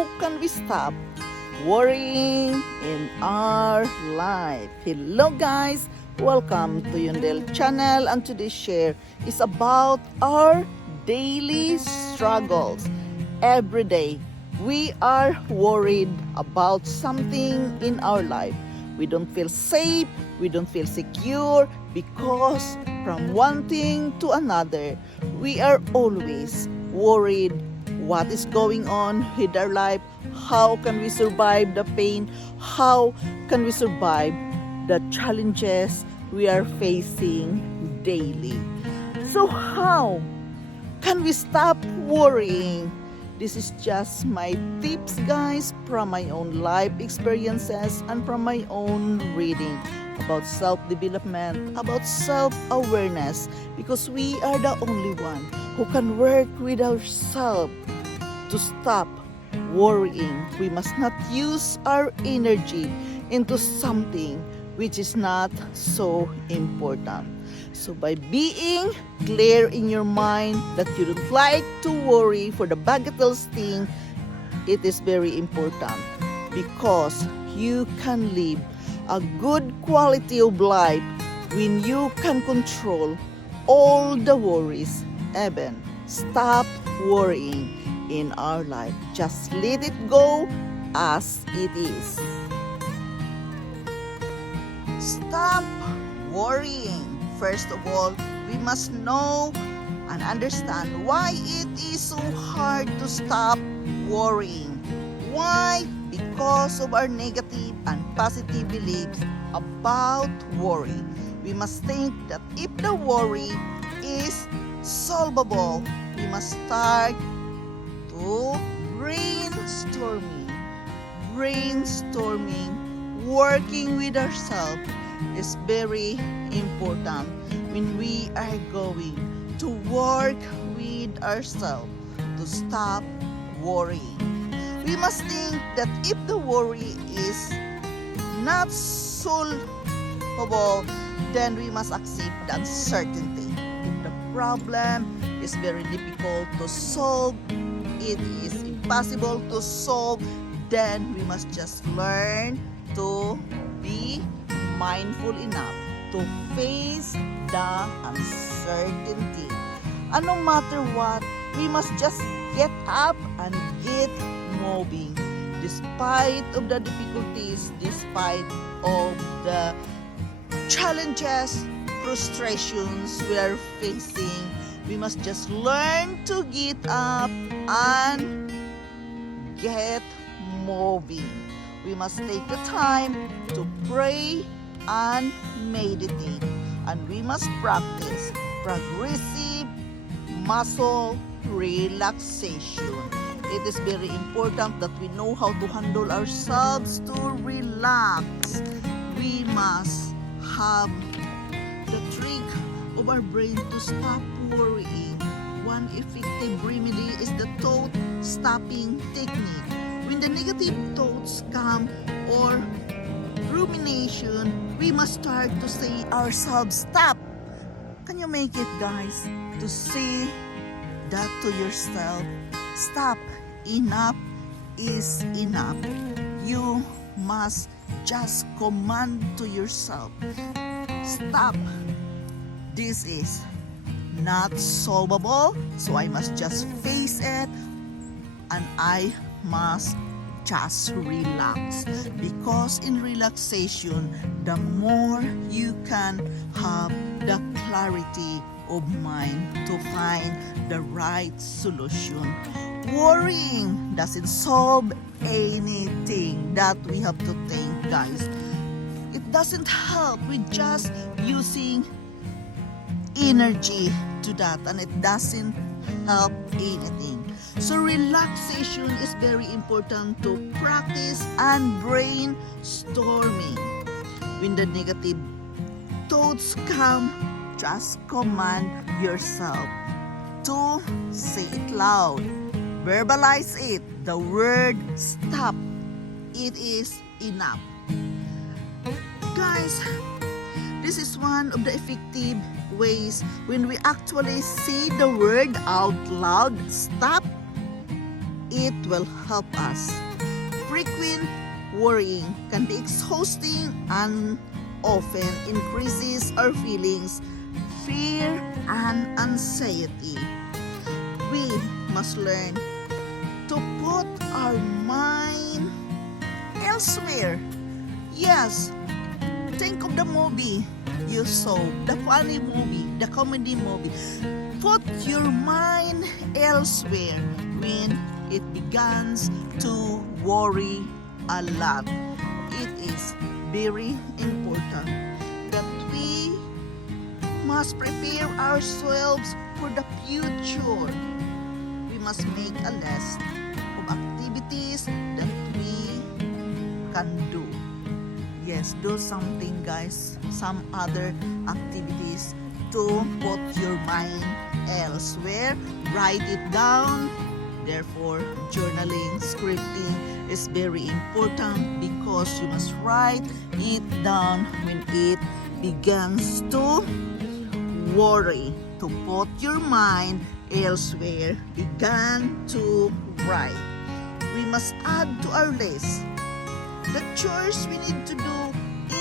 how can we stop worrying in our life? Hello guys, welcome to Yundel channel, and today's share is about our daily struggles. Every day we are worried about something in our life. We don't feel safe, we don't feel secure, because from one thing to another, we are always worried what is going on with our life. How can we survive the pain? How can we survive the challenges we are facing daily? So how can we stop worrying? This is just my tips, guys, from my own life experiences and from my own reading about self-development, about self-awareness, because we are the only one who can work with ourselves to stop worrying. We must not use our energy into something which is not so important. So by being clear in your mind that you don't like to worry for the bagatelle thing, it is very important, because you can live a good quality of life when you can control all the worries. Even stop worrying in our life. Just let it go as it is. Stop worrying. First of all, we must know and understand why it is so hard to stop worrying. Why? Because of our negative and positive beliefs about worry. We must think that if the worry is solvable, we must start to brainstorming, working with ourselves is very important when we are going to work with ourselves to stop worrying. We must think that if the worry is not solvable, then we must accept the uncertainty. If the problem is very difficult to solve, it is impossible to solve, then we must just learn to be mindful enough to face the uncertainty. And no matter what, we must just get up and get moving. Despite of the difficulties, despite of the challenges, frustrations we are facing, we must just learn to get up and get moving. We must take the time to pray and meditate, and we must practice progressive muscle relaxation. It is very important that we know how to handle ourselves to relax. We must have the trick of our brain to stop worrying. One effective remedy is the thought stopping technique. When the negative thoughts come or rumination, we must start to say ourselves, stop. Can you make it, guys, to say that to yourself? Stop. Enough is enough. You must just command to yourself, stop. This is not solvable, so I must just face it, and I must just relax, because in relaxation, the more you can have the clarity of mind to find the right solution. Worrying doesn't solve anything. That we have to think, guys. It doesn't help with just using energy to that, and it doesn't help anything. So relaxation is very important to practice, and brainstorming. When the negative thoughts come, just command yourself to say it loud. Verbalize it. The word stop. It is enough. Guys, this is one of the effective ways when we actually say the word out loud, stop. it will help us. Frequent worrying can be exhausting and often increases our feelings, fear, and anxiety. We must learn to put our mind elsewhere. Yes, think of the movie you saw, the funny movie, the comedy movie. Put your mind elsewhere when it begins to worry a lot. It is very important that we must prepare ourselves for the future. We must make a list of activities that we can do. Yes, do something, guys. Some other activities to put your mind elsewhere. Write it down. Therefore, journaling, scripting is very important because you must write it down when it begins to worry. To put your mind elsewhere, begin to write. We must add to our list the chores we need to do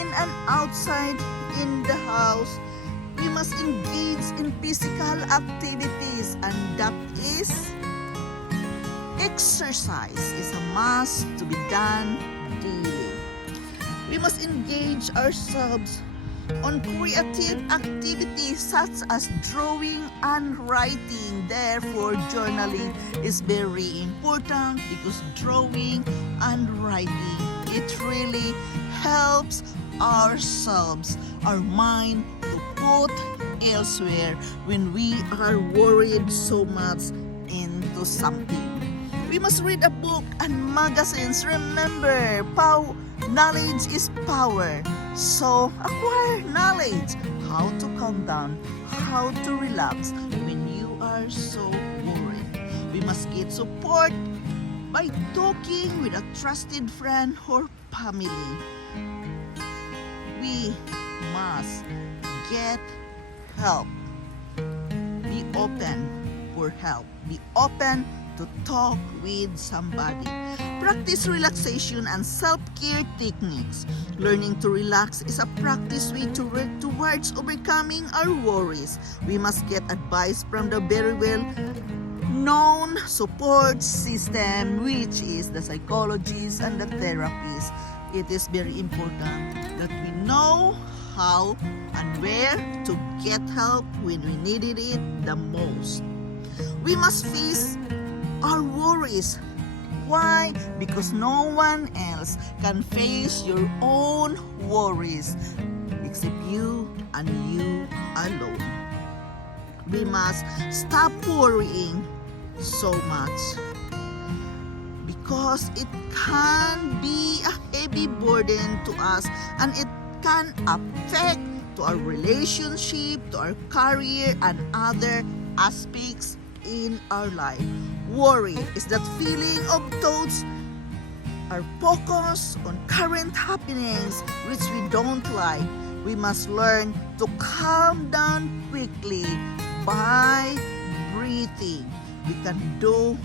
in and outside in the house. We must engage in physical activities, and that is exercise is a must to be done daily. We must engage ourselves on creative activities such as drawing and writing. Therefore, journaling is very important because drawing and writing, it really helps ourselves, our mind to put elsewhere when we are worried so much into something. We must read a book and magazines. Remember, knowledge is power. So, acquire knowledge. How to calm down, how to relax when you are so worried. We must get support by talking with a trusted friend or family. We must get help. Be open for help. Be open to talk with somebody. Practice relaxation and self-care techniques. Learning to relax is a practice way towards overcoming our worries. We must get advice from the very well-known support system, which is the psychologists and the therapists. It is very important that we know how and where to get help when we needed it the most. We must face our worries. Why? Because no one else can face your own worries except you and you alone. We must stop worrying so much because it can be a heavy burden to us, and it can affect to our relationship, to our career, and other aspects in our life. Worry is that feeling of thoughts are focused on current happenings which we don't like. We must learn to calm down quickly by breathing. We can do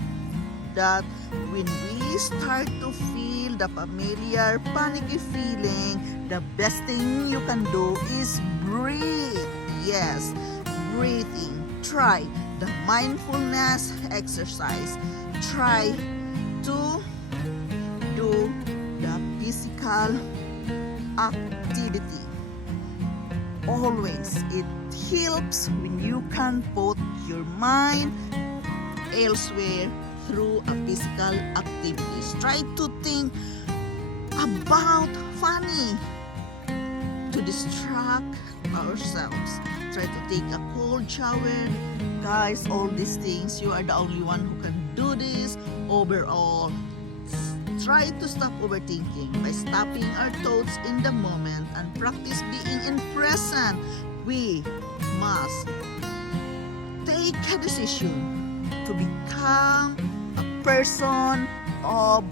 that when we start to feel the familiar panicky feeling. The best thing you can do is breathe. Yes, breathing. Try the mindfulness exercise. Try to do the physical activity. Always, it helps when you can put your mind elsewhere through a physical activities. Try to think about funny to distract ourselves. Try to take a cold shower. Guys, all these things, you are the only one who can do this. Overall, try to stop overthinking by stopping our thoughts in the moment and practice being in present. We must take a decision to become a person of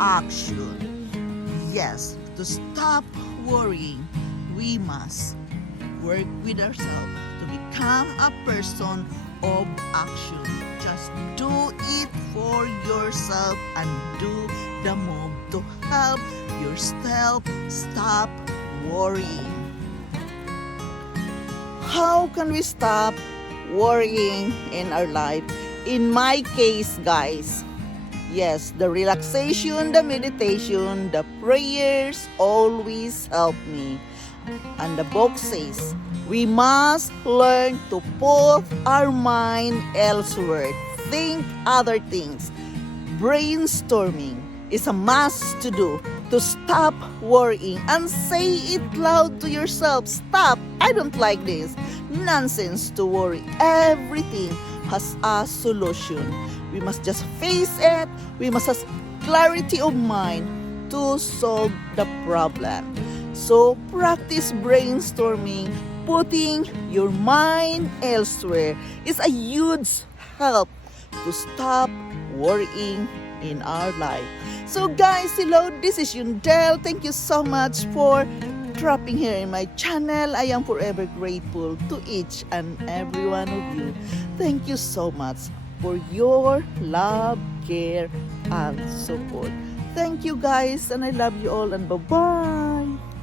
action. Yes, to stop worrying, we must work with ourselves to become a person of action. Just do it for for yourself and do the move to help yourself stop worrying. How can we stop worrying in our life? In my case, guys, yes, the relaxation, the meditation, the prayers always help me. And the book says, we must learn to put our mind elsewhere, think other things. Brainstorming is a must to do to stop worrying and say it loud to yourself. Stop, I don't like this. Nonsense to worry. Everything has a solution. We must just face it. We must have clarity of mind to solve the problem. So practice brainstorming. Putting your mind elsewhere is a huge help to stop worrying in our life. So guys, hello, this is Yundel. Thank you so much for dropping here in my channel. I am forever grateful to each and every one of you. Thank you so much for your love, care, and support. Thank you guys, and I love you all, and bye-bye.